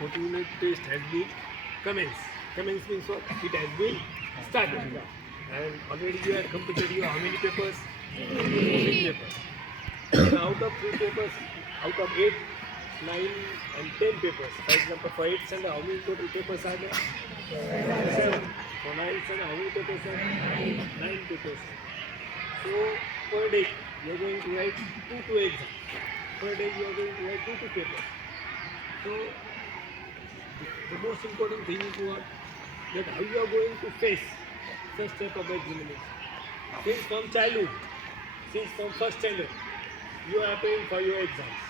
40-minute test has been commenced. Commenced means what? It has been started. And already you have completed your how many papers? 3 papers. And out of 3 papers, out of 8, 9 and 10 papers. For example, for 8 standard, how many total papers are there? 7. For 9 standard, how many papers are there? 9 papers. So per day, you are going to write 2 exams. Per day, you are going to write 2 papers. So the most important thing is what? That how you are going to face such type of examination. Since from childhood, since from first standard, you are preparing for your exams.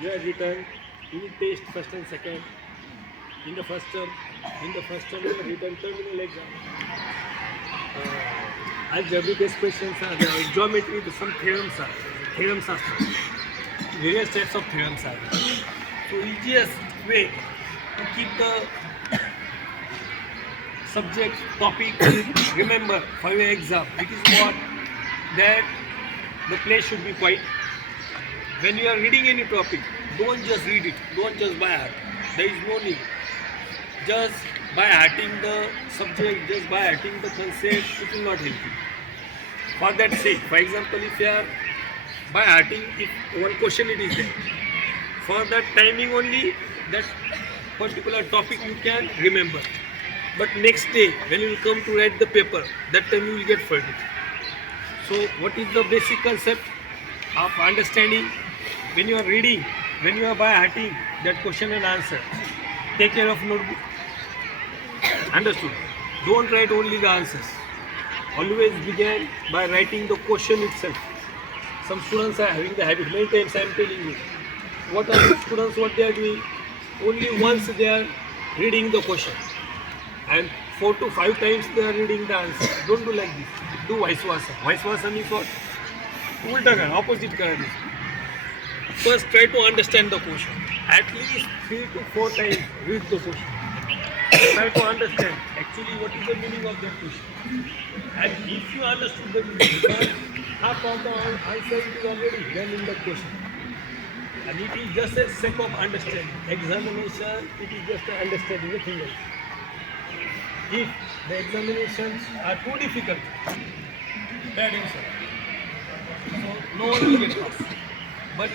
You have written unit test first and second in the first term. In the first term, you have written terminal exam. Algebraic questions are there. Geometry, some theorems are there. Theorems are there. Various types of theorems are there. So easiest way to keep the subject, topic, remember for your exam, it is what? That the place should be quiet. When you are reading any topic, don't just read it, don't just by heart. There is no need. Just by hearting the subject, just by hearting the concept, it will not help you. For that sake, for example, if you are by hearting, if one question it is there, for that timing only, that particular topic you can remember. But next day, when you will come to write the paper, that time you will get forget. So, what is the basic concept of understanding? When you are reading, when you are by hearting that question and answer, take care of notebook. Understood? Don't write only the answers. Always begin by writing the question itself. Some students are having the habit. Many times I am telling you. What are the students? What they are doing? Only once they are reading the question, and 4 to 5 times they are reading the answer. Don't do like this. Do vice versa. Vice versa means what? Ulta kara, opposite kara this. First try to understand the question. At least 3 to 4 times read the question. Try to understand actually what is the meaning of that question. And if you understood the meaning, then half of the answer is already done in the question. And it is just a sake of understanding. Examination, it is just an understanding, nothing else. If the examinations are too difficult, bad answer. So no one will get pass. But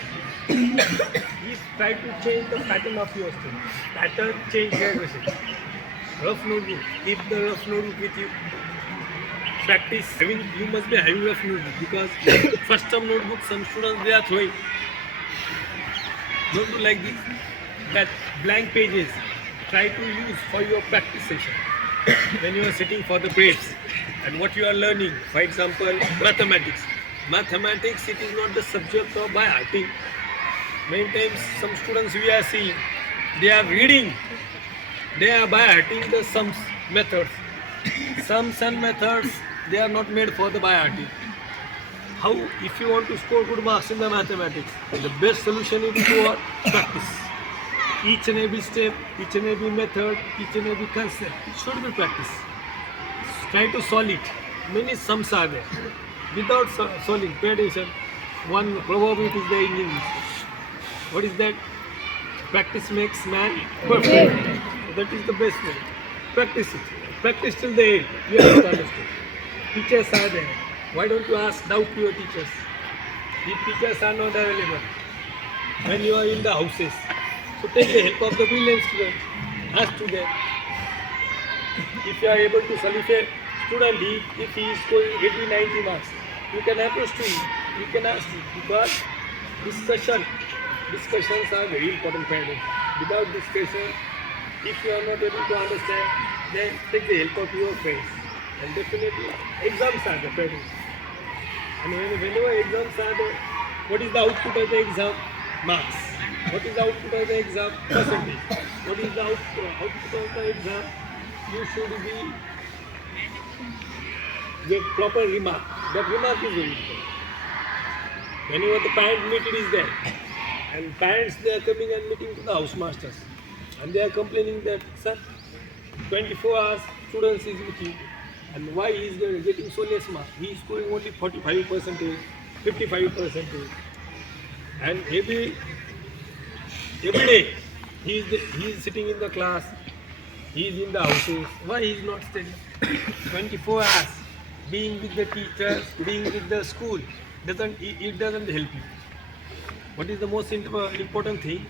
please try to change the pattern of your study. Pattern change graduation. Rough notebook. Keep the rough notebook with you. Practice. You must be having rough notebook because first term notebook some students they are throwing. Don't do like this. That blank pages. Try to use for your practice session. When you are sitting for the grades and what you are learning, for example, mathematics. Mathematics, it is not the subject of by hearting. Many times some students we are seeing, they are reading, they are by hearting the sums methods. Sums and methods, they are not made for the by hearting. How, if you want to score good marks in the mathematics, the best solution is to practice. Each and every step, each and every method, each and every concept, it should be practiced. Try to solve it. Many sums are there. Without solving, pay attention. One proverb it is there in English. What is that? Practice makes man perfect. That is the best way. Practice it. Practice till the end. You have to understand. Teachers are there. Why don't you ask doubt to your teachers? If teachers are not available, when you are in the houses, so take the help of the brilliant students. Ask to them. If you are able to solve a student, if he is scoring 80, 90 marks, you can approach to him. You can ask him because discussions are very important for them. Without discussion, if you are not able to understand, then take the help of your friends. And definitely, exams are the parents. And whenever exams are there, what is the output of the exam? Marks. What is the output of the exam? Percentage. What is the output of the exam? You should be with proper remark. That remark is very important. Whenever the parent meeting is there, and parents they are coming and meeting to the house-masters, and they are complaining that, sir, 24 hours students is with you, and why he is getting so less mark? He is scoring only 45%, 55%, and every day he is sitting in the class, he is in the houses. Why he is not studying? 24 hours, being with the teachers, being with the school, it doesn't help you. What is the most important thing?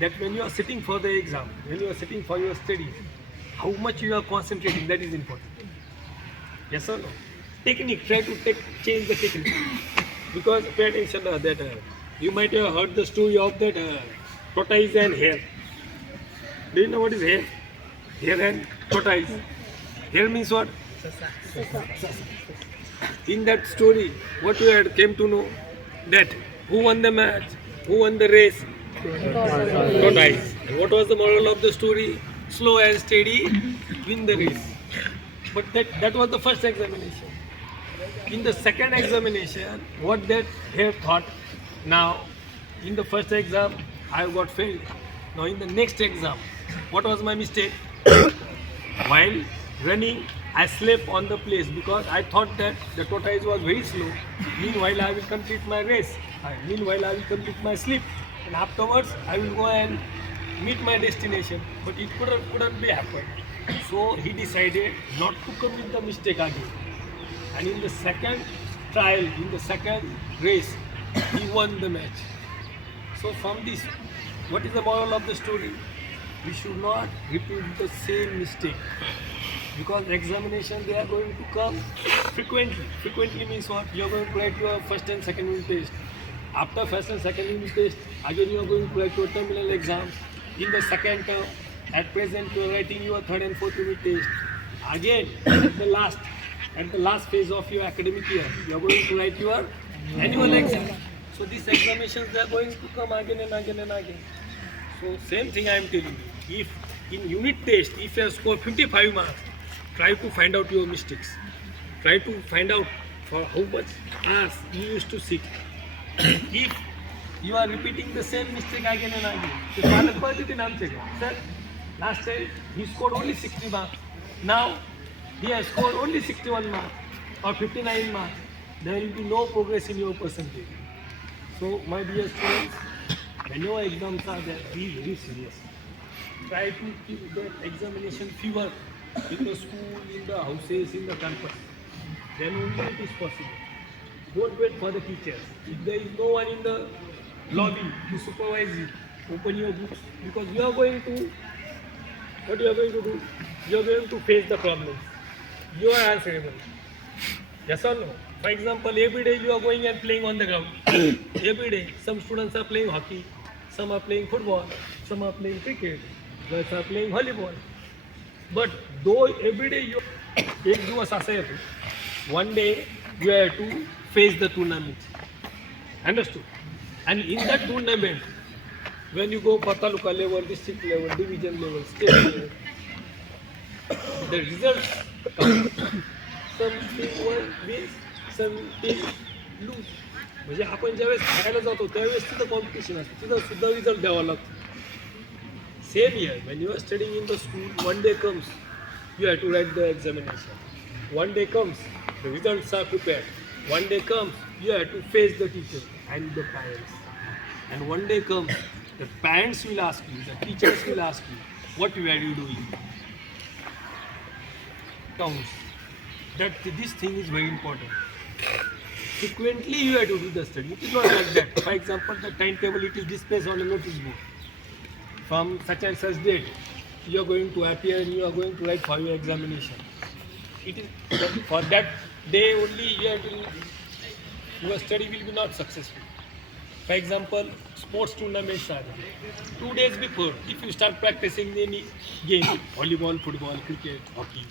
That when you are sitting for the exam, when you are sitting for your studies, how much you are concentrating, that is important. Yes or no? Technique, try to change the technique. Because pay attention that you might have heard the story of that tortoise and hare. Do you know what is hare? Hare and tortoise. Hare means what? In that story, what you had came to know, that who won the match, who won the race? Tortoise. And what was the moral of the story? Slow and steady, win the race. But that was the first examination. In the second examination, what that hare thought, now in the first exam, I got failed. Now in the next exam, what was my mistake? While running, I slept on the place because I thought that the tortoise was very slow. Meanwhile, I will complete my race. Meanwhile, I will complete my sleep. And afterwards, I will go and meet my destination. But it couldn't be happened. So he decided not to commit the mistake again. And in the second trial, in the second race, he won the match. So from this, what is the moral of the story? We should not repeat the same mistake. Because examination, they are going to come frequently. Frequently means what? You are going to write your first and second unit test. After first and second unit test, again you are going to write your terminal exams. In the second term, at present you are writing your third and fourth unit test. Again, at the last phase of your academic year, you are going to write your annual exam. So these examinations, they are going to come again and again and again. So same thing I am telling you. If in unit test, if you have scored 55 marks, try to find out your mistakes. Try to find out for how much hours you used to sit. If you are repeating the same mistake again and again, the पालक पढ़ते थे नाम से sir, last time he scored only 60 marks. Now he has scored only 61 marks or 59 marks. There will be no progress in your percentage. So my dear students, when your exams are there, be very serious. Try to keep that examination fever in the school, in the houses, in the campus. Then only it is possible. Don't wait for the teachers. If there is no one in the lobby to supervise you, open your books, because you are going to, what you are going to do? You are going to face the problems. You are answerable. Yes or no? For example, every day you are going and playing on the ground. Every day, some students are playing hockey, some are playing football, some are playing cricket, others are playing volleyball. But though every day you, एक दिवस असा येतो, one day you have to face the tournament. Understood? And in that tournament, when you go for taluka level, district level, division level, state level, the results come. Some team wins, some team lose. म्हणजे आपण ज्यावेळेस खेळायला जातो त्यावेळेस तिथं competition असतं, तिथं सुद्धा रिझल्ट द्यावा लागतो. Same here, when you are studying in the school, one day comes, you have to write the examination. One day comes, the results are prepared. One day comes, you have to face the teacher and the parents. And one day comes, the parents will ask you, the teachers will ask you, what were you doing? Counts. That this thing is very important. Frequently you have to do the study. It is not like that. For example, the timetable, it is displayed on a notice board. From such and such date, you are going to appear and you are going to write for your examination. It is for that day only you have to, your study will be not successful. For example, sports tournaments are there. 2 days before, if you start practicing any game, volleyball, football, cricket, hockey,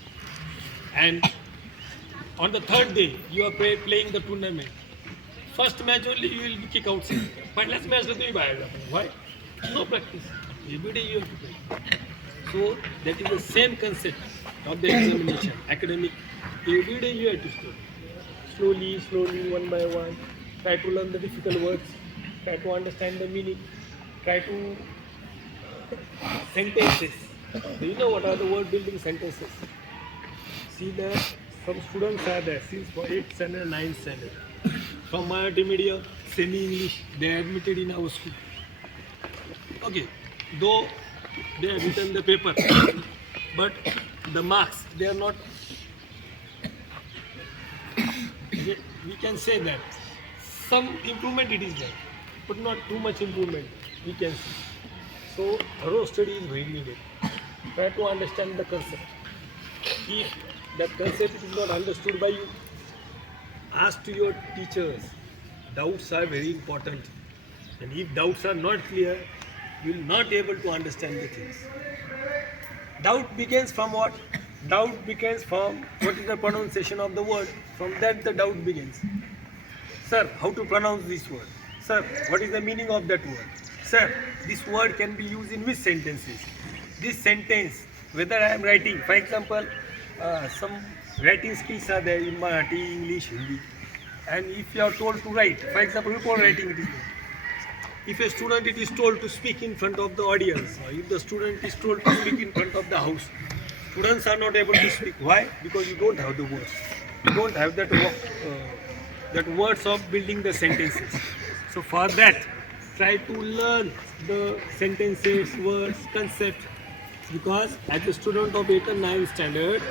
and on the third day you are playing the tournament, first match only you will be kicked outside. But last match you will. Why? No practice. Every day you have to play. So that is the same concept of the examination, academic. Every day you have to study. Slowly, one by one. Try to learn the difficult words. Try to understand the meaning. Try to sentences. Do you know what are the word building sentences? See that some students are there since for 8th standard, 9th standard. From Marathi medium, semi-English, they are admitted in our school. Okay, though they have written the paper, but the marks they are not. We can say that some improvement it is there, but not too much improvement. We can see. So thorough study is very needed. Try to understand the concept. If that concept is not understood by you, ask to your teachers. Doubts are very important, and if doubts are not clear, you will not able to understand the things. Doubt begins from what? Doubt begins from what is the pronunciation of the word. From that the doubt begins. Sir, how to pronounce this word? Sir, what is the meaning of that word? Sir, this word can be used in which sentences? This sentence, whether I am writing, for example, some writing skills are there in Marathi, English, Hindi. And if you are told to write, for example, report writing it is there. If a student it is told to speak in front of the audience, or if the student is told to speak in front of the house, students are not able to speak. Why? Because you don't have the words. You don't have that words of building the sentences. So for that, try to learn the sentences, words, concept. Because as a student of 8th and 9th standard,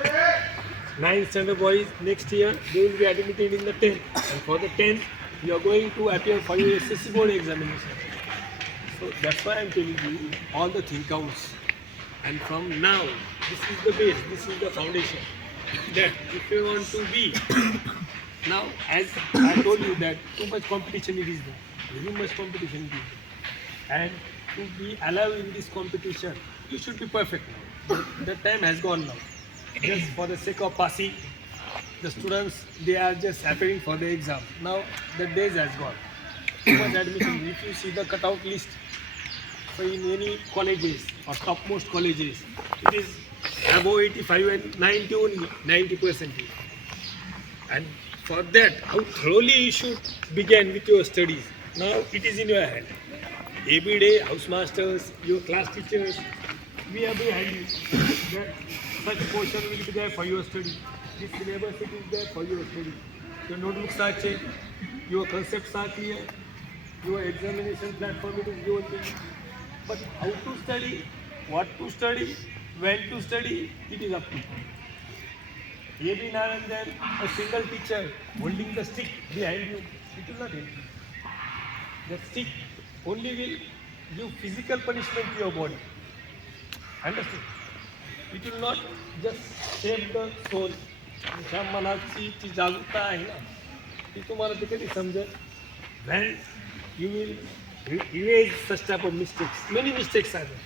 9th standard boys next year they will be admitted in the 10th, and for the 10th you are going to appear for your SSC board examination. So that's why I am telling you all the thing counts. And from now, this is the base, this is the foundation. That if you want to be now, as I told you that too much competition it is there, very much competition it is there. And to be allowed in this competition, you should be perfect now. The time has gone now. Just for the sake of passing, the students they are just appearing for the exam. Now the days has gone. Too much admission. If you see the cutout list, so in any colleges or topmost colleges, it is above 85 and 90 only, 90%. And for that, how thoroughly you should begin with your studies. Now it is in your hand. Every day, house masters, your class teachers, we are behind you. That such portion will be there for your study. This syllabus it is there for your study. Your notebooks are checked, your concepts are clear, your examination platform it is given to you. But how to study, what to study, when to study, it is up to you. Every now and then, a single teacher holding the stick behind you, it will not help you. The stick only will give physical punishment to your body. Understood? It will not just save the soul. ज्या मनाची जी जागरूकता आहे ना ती तुम्हाला ते कधी समजेल when you will erase such type of mistakes. Many mistakes are there.